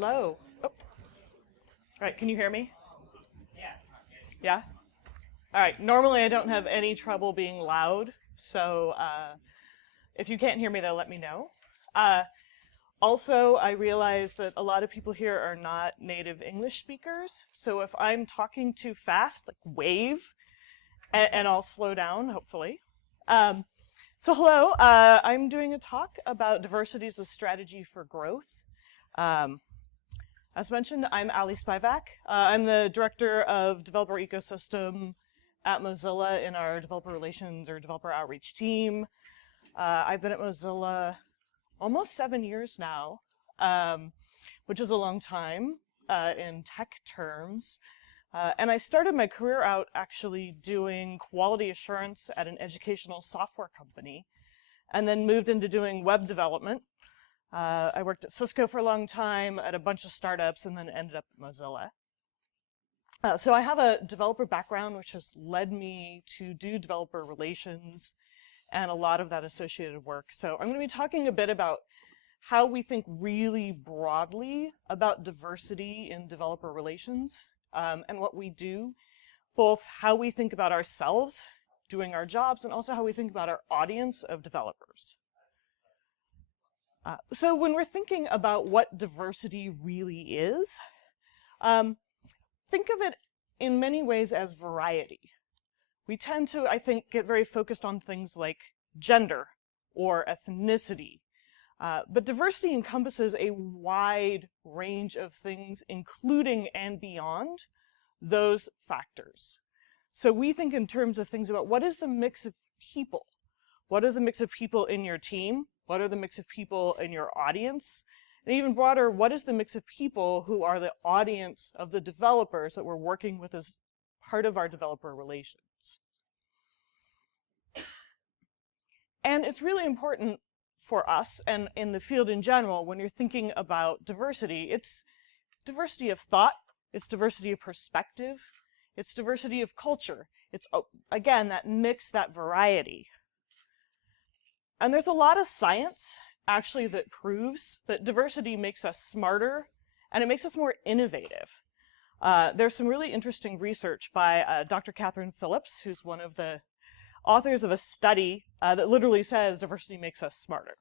Hello. Oh. All right, can you hear me? Yeah? All right, normally I don't have any trouble being loud, so if you can't hear me, though, let me know. Also, I realize that a lot of people here are not native English speakers, so if I'm talking too fast, like wave, and I'll slow down, hopefully. So hello, I'm doing a talk about diversity as a strategy for growth. As mentioned, I'm Ali Spivak. I'm the director of developer ecosystem at Mozilla in our developer relations or developer outreach team. I've been at Mozilla almost 7 years now, which is a long time in tech terms. And I started my career out actually doing quality assurance at an educational software company, and then moved into doing web development. I worked at Cisco for a long time, at a bunch of startups, and then ended up at Mozilla. So I have a developer background, which has led me to do developer relations and a lot of that associated work. So I'm going to be talking a bit about how we think really broadly about diversity in developer relations and what we do, both how we think about ourselves doing our jobs and also how we think about our audience of developers. So when we're thinking about what diversity really is, think of it in many ways as variety. We tend to, I think, get very focused on things like gender or ethnicity. But diversity encompasses a wide range of things, including and beyond those factors. So we think in terms of things about what is the mix of people? What are the mix of people in your team? What are the mix of people in your audience? And even broader, what is the mix of people who are the audience of the developers that we're working with as part of our developer relations? And it's really important for us and in the field in general, when you're thinking about diversity, it's diversity of thought, it's diversity of perspective, it's diversity of culture. It's, again, that mix, that variety. And there's a lot of science, actually, that proves that diversity makes us smarter and it makes us more innovative. There's some really interesting research by Dr. Catherine Phillips, who's one of the authors of a study that literally says diversity makes us smarter.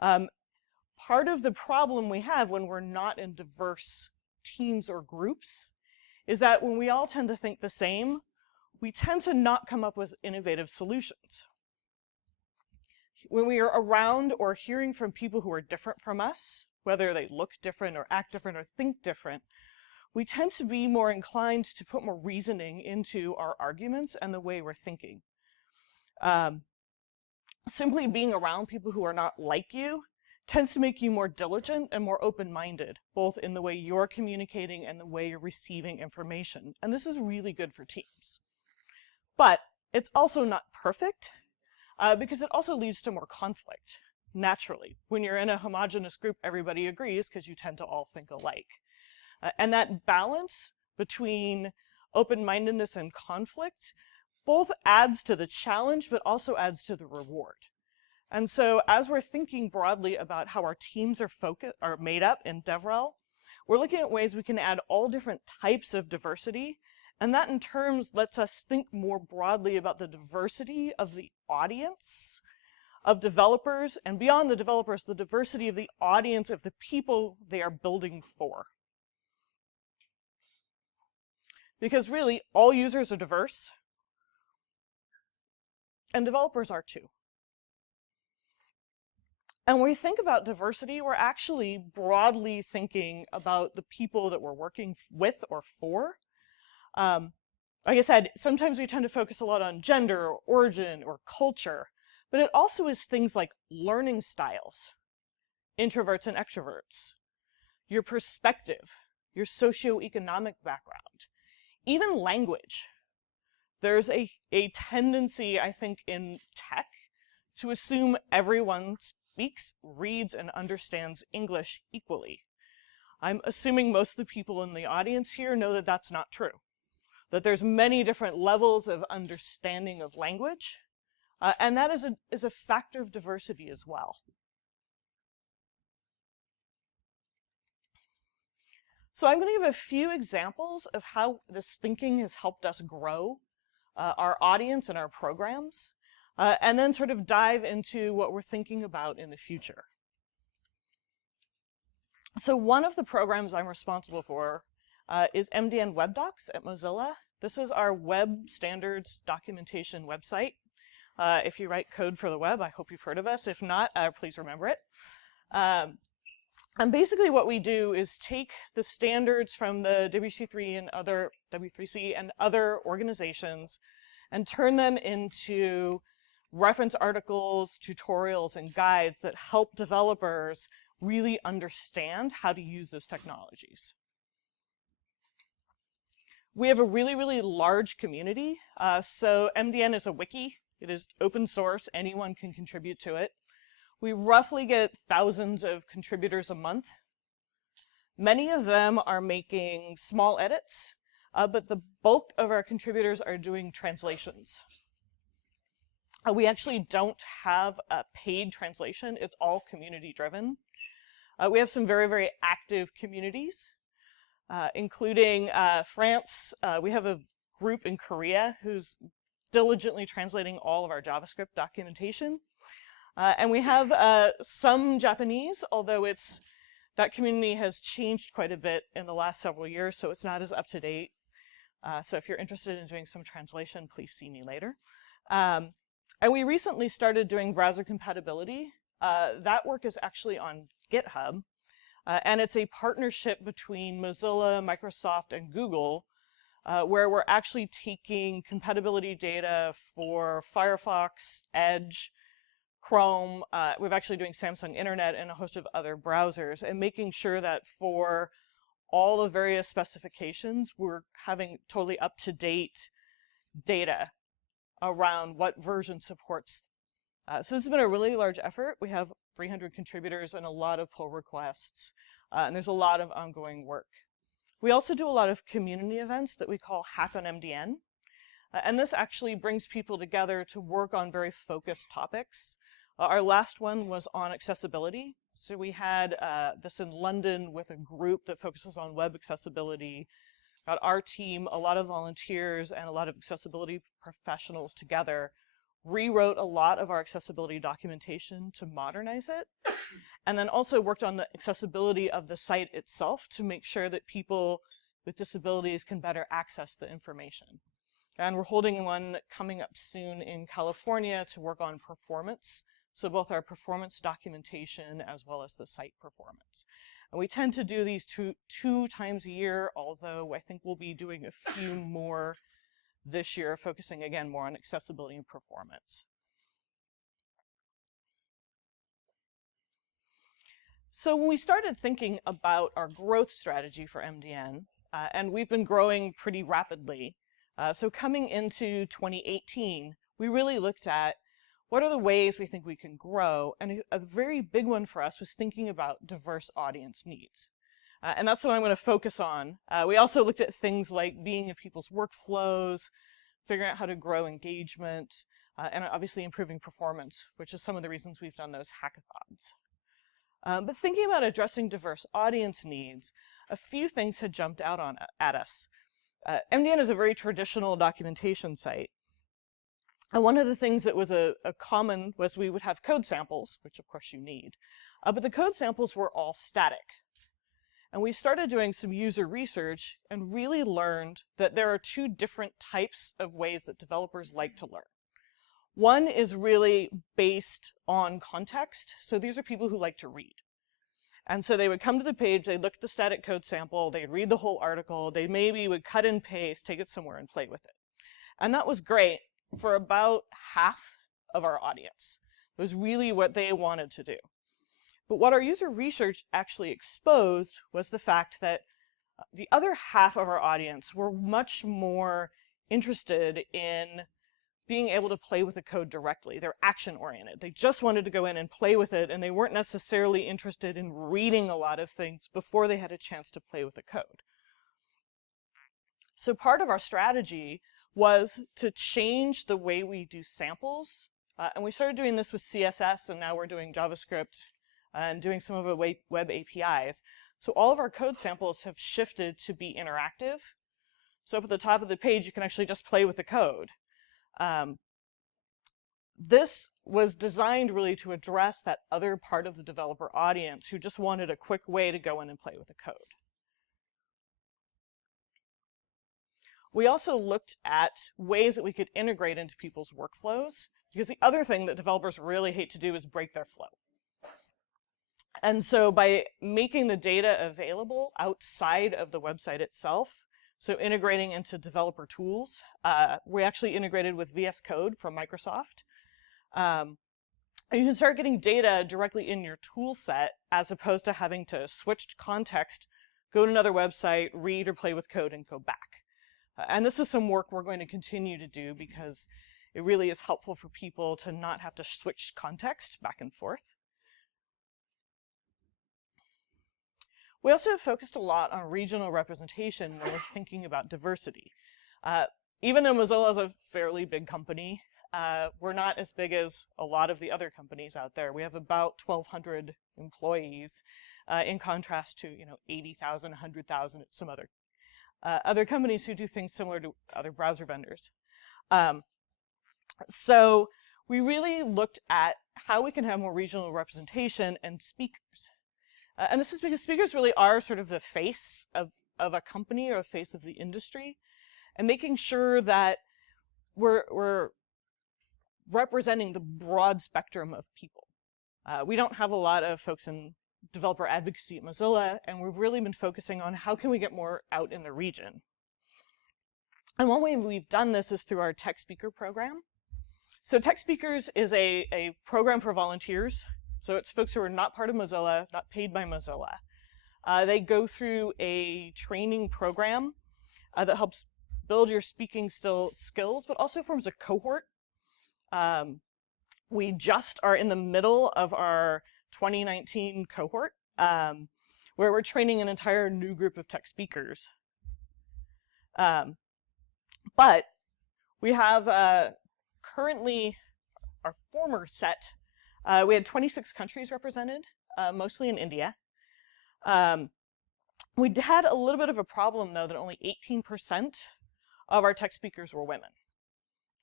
Part of the problem we have when we're not in diverse teams or groups is that when we all tend to think the same, we tend to not come up with innovative solutions. When we are around or hearing from people who are different from us, whether they look different or act different or think different, we tend to be more inclined to put more reasoning into our arguments and the way we're thinking. Simply being around people who are not like you tends to make you more diligent and more open-minded, both in the way you're communicating and the way you're receiving information. And this is really good for teams. But it's also not perfect, because it also leads to more conflict, naturally. When you're in a homogeneous group, everybody agrees because you tend to all think alike. And that balance between open-mindedness and conflict both adds to the challenge, but also adds to the reward. And so as we're thinking broadly about how our teams are made up in DevRel, we're looking at ways we can add all different types of diversity, and that in terms lets us think more broadly about the diversity of the audience of developers, and beyond the developers, the diversity of the audience of the people they are building for. Because really, all users are diverse, and developers are too. And when we think about diversity, we're actually broadly thinking about the people that we're working with or for. Like I said, sometimes we tend to focus a lot on gender or origin or culture, but it also is things like learning styles, introverts and extroverts, your perspective, your socioeconomic background, even language. There's a tendency, I think, in tech to assume everyone speaks, reads, and understands English equally. I'm assuming most of the people in the audience here know that that's not true, that there's many different levels of understanding of language, and that is a factor of diversity as well. So I'm going to give a few examples of how this thinking has helped us grow our audience and our programs, and then sort of dive into what we're thinking about in the future. So one of the programs I'm responsible for is MDN Web Docs at Mozilla. This is our web standards documentation website. If you write code for the web, I hope you've heard of us. If not, please remember it. And basically what we do is take the standards from the W3C and other organizations and turn them into reference articles, tutorials, and guides that help developers really understand how to use those technologies. We have a really, really large community. So MDN is a wiki. It is open source. Anyone can contribute to it. We roughly get thousands of contributors a month. Many of them are making small edits, but the bulk of our contributors are doing translations. We actually don't have a paid translation. It's all community driven. We have some very, very active communities, including France. We have a group in Korea who's diligently translating all of our JavaScript documentation. And we have some Japanese, although that community has changed quite a bit in the last several years, so it's not as up to date. So if you're interested in doing some translation, please see me later. And we recently started doing browser compatibility. That work is actually on GitHub, and it's a partnership between Mozilla, Microsoft, and Google, where we're actually taking compatibility data for Firefox, Edge, Chrome. We're actually doing Samsung Internet and a host of other browsers, and making sure that for all the various specifications, we're having totally up-to-date data around what version supports. So this has been a really large effort. We have 300 contributors and a lot of pull requests, and there's a lot of ongoing work. We also do a lot of community events that we call Hack on MDN, and this actually brings people together to work on very focused topics. Our last one was on accessibility. So we had this in London with a group that focuses on web accessibility. Got our team, a lot of volunteers, and a lot of accessibility professionals together, rewrote a lot of our accessibility documentation to modernize it, and then also worked on the accessibility of the site itself to make sure that people with disabilities can better access the information. And we're holding one coming up soon in California to work on performance. So both our performance documentation as well as the site performance. And we tend to do these two times a year, although I think we'll be doing a few more this year, focusing again more on accessibility and performance. So when we started thinking about our growth strategy for MDN, and we've been growing pretty rapidly, so coming into 2018, we really looked at what are the ways we think we can grow? And a very big one for us was thinking about diverse audience needs. And that's what I'm going to focus on. We also looked at things like being in people's workflows, figuring out how to grow engagement, and obviously improving performance, which is some of the reasons we've done those hackathons. But thinking about addressing diverse audience needs, a few things had jumped out at us. MDN is a very traditional documentation site. And one of the things that was a common was we would have code samples, which of course you need, but the code samples were all static. And we started doing some user research and really learned that there are two different types of ways that developers like to learn. One is really based on context. So these are people who like to read. And so they would come to the page, they'd look at the static code sample, they'd read the whole article, they maybe would cut and paste, take it somewhere and play with it. And that was great for about half of our audience. It was really what they wanted to do. But what our user research actually exposed was the fact that the other half of our audience were much more interested in being able to play with the code directly. They're action-oriented. They just wanted to go in and play with it, and they weren't necessarily interested in reading a lot of things before they had a chance to play with the code. So part of our strategy was to change the way we do samples. And we started doing this with CSS, and now we're doing JavaScript and doing some of the web APIs. So all of our code samples have shifted to be interactive. So up at the top of the page, you can actually just play with the code. This was designed really to address that other part of the developer audience who just wanted a quick way to go in and play with the code. We also looked at ways that we could integrate into people's workflows, because the other thing that developers really hate to do is break their flow. And so by making the data available outside of the website itself, so integrating into developer tools, we actually integrated with VS Code from Microsoft. And you can start getting data directly in your tool set as opposed to having to switch context, go to another website, read or play with code, and go back. And this is some work we're going to continue to do because it really is helpful for people to not have to switch context back and forth. We also have focused a lot on regional representation when we're thinking about diversity. Even though Mozilla is a fairly big company, we're not as big as a lot of the other companies out there. We have about 1,200 employees, in contrast to 80,000, 100,000 at some other companies who do things similar to other browser vendors. So we really looked at how we can have more regional representation and speakers. And this is because speakers really are sort of the face of a company or the face of the industry, and making sure that we're representing the broad spectrum of people. We don't have a lot of folks in developer advocacy at Mozilla, and we've really been focusing on how can we get more out in the region. And one way we've done this is through our Tech Speaker program. So Tech Speakers is a program for volunteers. So it's folks who are not part of Mozilla, not paid by Mozilla. They go through a training program that helps build your speaking skills, but also forms a cohort. We just are in the middle of our 2019 cohort, where we're training an entire new group of tech speakers. But we have currently our former set. We had 26 countries represented, mostly in India. We had a little bit of a problem, though, that only 18% of our tech speakers were women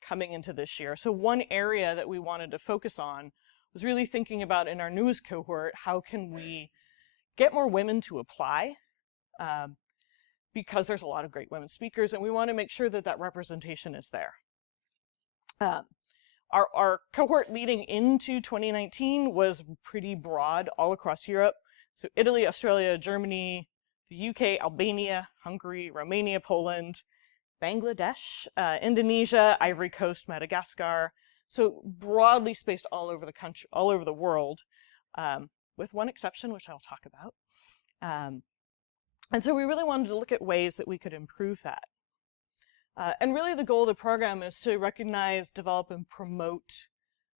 coming into this year. So one area that we wanted to focus on was really thinking about in our newest cohort, how can we get more women to apply? Because there's a lot of great women speakers, and we want to make sure that that representation is there. Our cohort leading into 2019 was pretty broad all across Europe. So Italy, Australia, Germany, the UK, Albania, Hungary, Romania, Poland, Bangladesh, Indonesia, Ivory Coast, Madagascar. So broadly spaced all over the country, all over the world, with one exception, which I'll talk about. And so we really wanted to look at ways that we could improve that. And really the goal of the program is to recognize, develop, and promote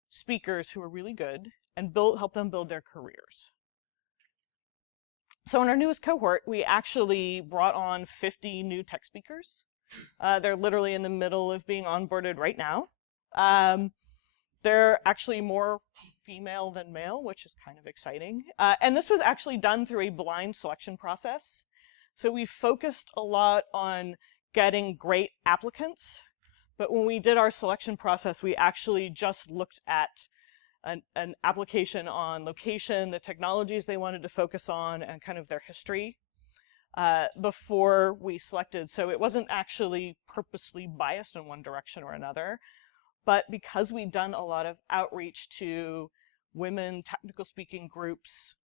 speakers who are really good and help them build their careers. So in our newest cohort, we actually brought on 50 new tech speakers. They're literally in the middle of being onboarded right now. They're actually more female than male, which is kind of exciting. And this was actually done through a blind selection process. So we focused a lot on getting great applicants, but when we did our selection process, we actually just looked at an application on location, the technologies they wanted to focus on, and kind of their history before we selected. So it wasn't actually purposely biased in one direction or another, but because we'd done a lot of outreach to women technical speaking groups,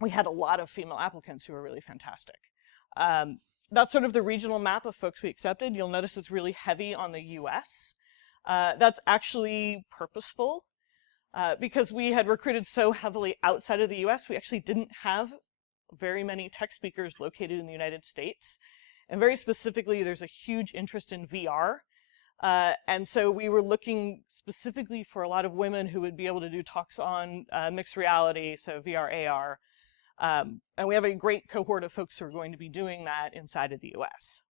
we had a lot of female applicants who were really fantastic. That's sort of the regional map of folks we accepted. You'll notice it's really heavy on the US. That's actually purposeful because we had recruited so heavily outside of the US, we actually didn't have very many tech speakers located in the United States. And very specifically, there's a huge interest in VR. And so we were looking specifically for a lot of women who would be able to do talks on mixed reality, so VR, AR. And we have a great cohort of folks who are going to be doing that inside of the US.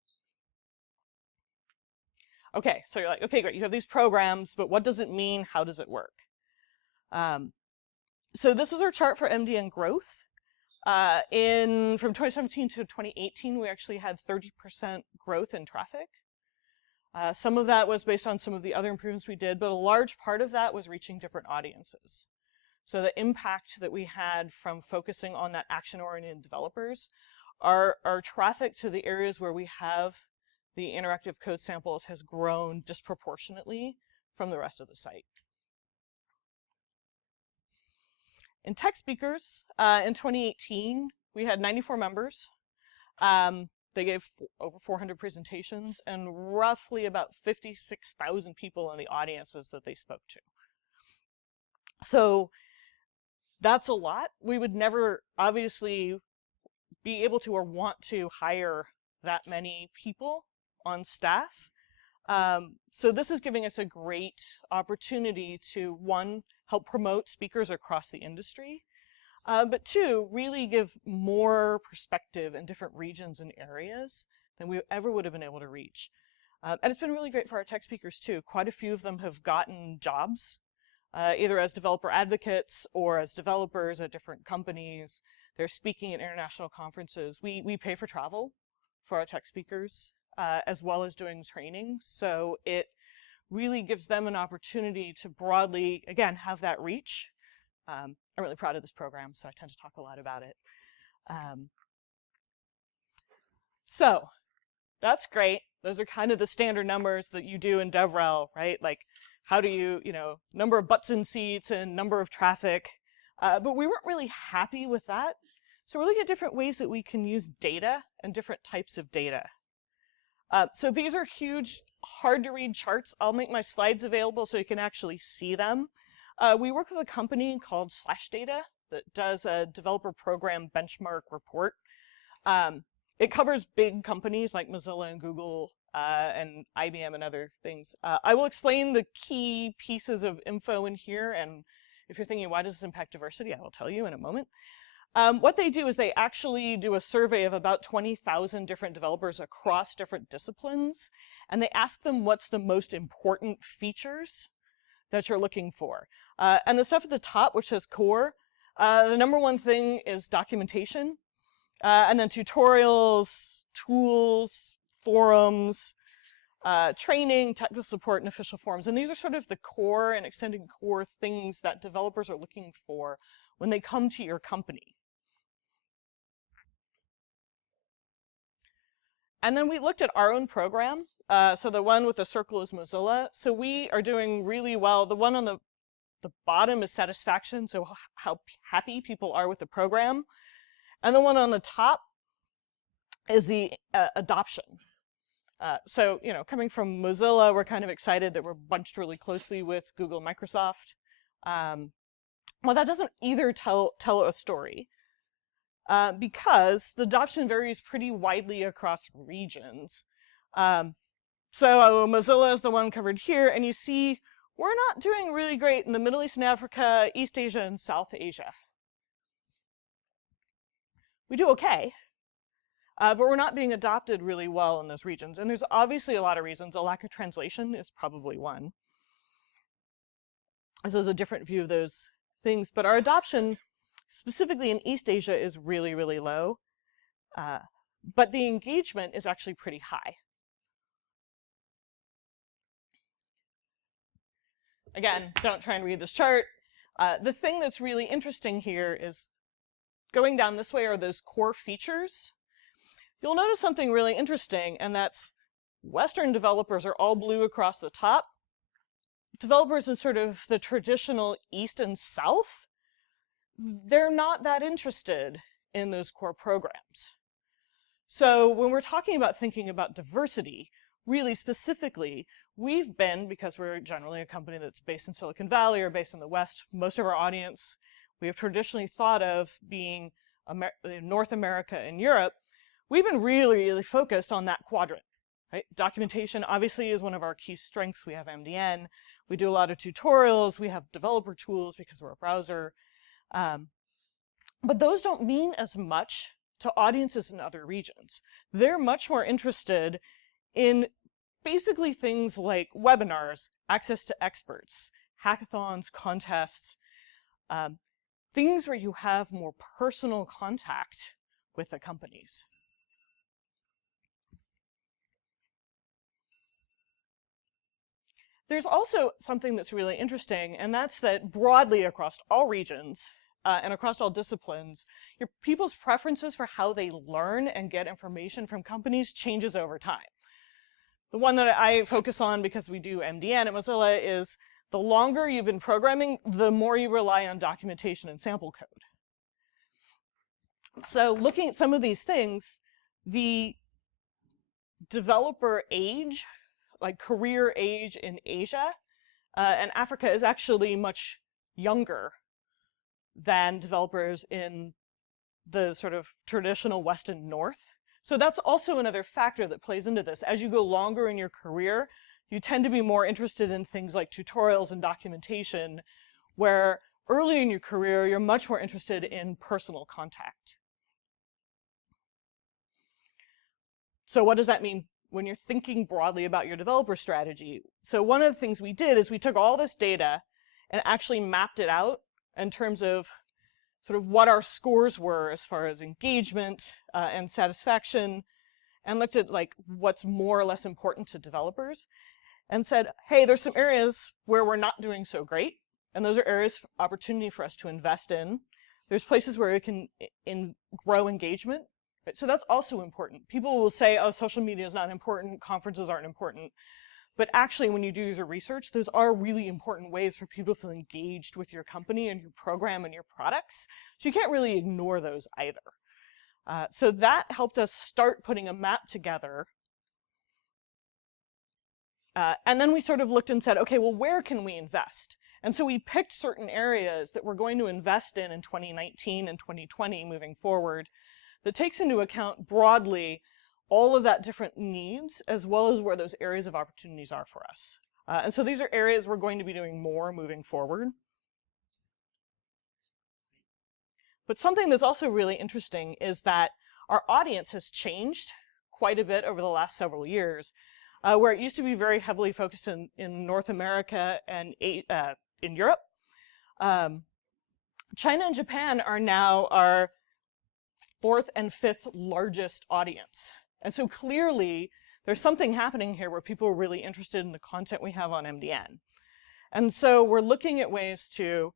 Okay, so you're like, okay, great, you have these programs, but what does it mean? How does it work? So this is our chart for MDN growth. From 2017 to 2018, we actually had 30% growth in traffic. Some of that was based on some of the other improvements we did, but a large part of that was reaching different audiences. So the impact that we had from focusing on that action-oriented developers, our traffic to the areas where we have the interactive code samples has grown disproportionately from the rest of the site. In tech speakers, in 2018, we had 94 members. They gave over 400 presentations and roughly about 56,000 people in the audiences that they spoke to. So that's a lot. We would never obviously be able to or want to hire that many people on staff. So this is giving us a great opportunity to, one, help promote speakers across the industry, but two, really give more perspective in different regions and areas than we ever would have been able to reach. And it's been really great for our tech speakers too. Quite a few of them have gotten jobs, either as developer advocates or as developers at different companies. They're speaking at international conferences. We pay for travel for our tech speakers, as well as doing training. So it really gives them an opportunity to broadly, again, have that reach. I'm really proud of this program, so I tend to talk a lot about it. So that's great. Those are kind of the standard numbers that you do in DevRel, right? Like, how do you, number of butts in seats and number of traffic. But we weren't really happy with that. So we're looking at different ways that we can use data and different types of data. So these are huge, hard to read charts. I'll make my slides available so you can actually see them. We work with a company called SlashData that does a developer program benchmark report. It covers big companies like Mozilla and Google and IBM and other things. I will explain the key pieces of info in here, and if you're thinking, why does this impact diversity, I will tell you in a moment. What they do is they actually do a survey of about 20,000 different developers across different disciplines, and they ask them what's the most important features that you're looking for. And the stuff at the top, which says core, the number one thing is documentation, and then tutorials, tools, forums, training, technical support, and official forums. And these are sort of the core and extended core things that developers are looking for when they come to your company. And then we looked at our own program. So the one with the circle is Mozilla. So we are doing really well. The one on the bottom is satisfaction, so how happy people are with the program. And the one on the top is the adoption. So, coming from Mozilla, we're kind of excited that we're bunched really closely with Google and Microsoft. Well, that doesn't either tell a story. Because the adoption varies pretty widely across regions. So Mozilla is the one covered here, and you see we're not doing really great in the Middle East and Africa, East Asia, and South Asia. We do okay, but we're not being adopted really well in those regions. And there's obviously a lot of reasons. A lack of translation is probably one. This is a different view of those things, but our adoption, specifically in East Asia, is really, really low. But the engagement is actually pretty high. Again, don't try and read this chart. The thing that's really interesting here is going down this way are those core features. You'll notice something really interesting, and that's Western developers are all blue across the top. Developers in sort of the traditional East and South, they're not that interested in those core programs. So when we're talking about thinking about diversity, really specifically, we've been, because we're generally a company that's based in Silicon Valley or based in the West, most of our audience we have traditionally thought of being North America and Europe, we've been really, really focused on that quadrant. Right? Documentation obviously is one of our key strengths. We have MDN. We do a lot of tutorials. We have developer tools because we're a browser. But those don't mean as much to audiences in other regions. They're much more interested in basically things like webinars, access to experts, hackathons, contests, things where you have more personal contact with the companies. There's also something that's really interesting, and that's that broadly across all regions and across all disciplines, your people's preferences for how they learn and get information from companies changes over time. The one that I focus on because we do MDN at Mozilla is the longer you've been programming, the more you rely on documentation and sample code. So looking at some of these things, the developer age, like career age in Asia and Africa is actually much younger than developers in the sort of traditional West and North. So that's also another factor that plays into this. As you go longer in your career, you tend to be more interested in things like tutorials and documentation, where early in your career, you're much more interested in personal contact. So what does that mean when you're thinking broadly about your developer strategy? So one of the things we did is we took all this data and actually mapped it out in terms of sort of what our scores were as far as engagement and satisfaction, and looked at like what's more or less important to developers, and said, hey, there's some areas where we're not doing so great, and those are areas of opportunity for us to invest in. There's places where we can grow engagement. So that's also important. People will say, oh, social media is not important, conferences aren't important. But actually, when you do user research, those are really important ways for people to feel engaged with your company and your program and your products. So you can't really ignore those either. So that helped us start putting a map together. And then we sort of looked and said, okay, well, where can we invest? And so we picked certain areas that we're going to invest in 2019 and 2020 moving forward that takes into account broadly all of that different needs, as well as where those areas of opportunities are for us. And so these are areas we're going to be doing more moving forward. But something that's also really interesting is that our audience has changed quite a bit over the last several years, where it used to be very heavily focused in North America and in Europe. China and Japan are now our fourth and fifth largest audience. And so clearly, there's something happening here where people are really interested in the content we have on MDN. And so we're looking at ways to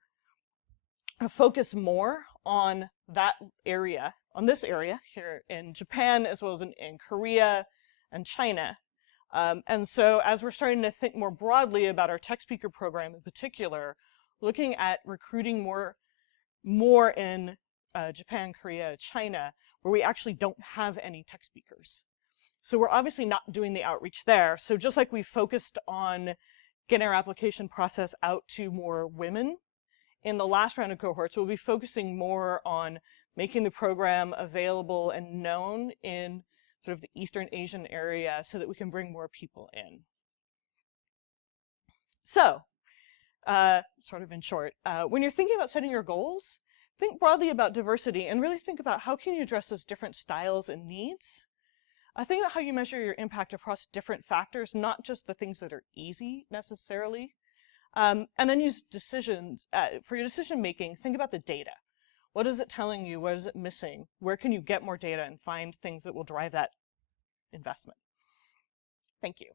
focus more on that area, on this area here in Japan, as well as in Korea and China. And so as we're starting to think more broadly about our tech speaker program in particular, looking at recruiting more in Japan, Korea, China, where we actually don't have any tech speakers. So we're obviously not doing the outreach there. So just like we focused on getting our application process out to more women, in the last round of cohorts, we'll be focusing more on making the program available and known in sort of the Eastern Asian area so that we can bring more people in. So, sort of in short, when you're thinking about setting your goals, think broadly about diversity and really think about how can you address those different styles and needs. Think about how you measure your impact across different factors, not just the things that are easy necessarily. And then use decisions, for your decision making, think about the data. What is it telling you? What is it missing? Where can you get more data and find things that will drive that investment? Thank you.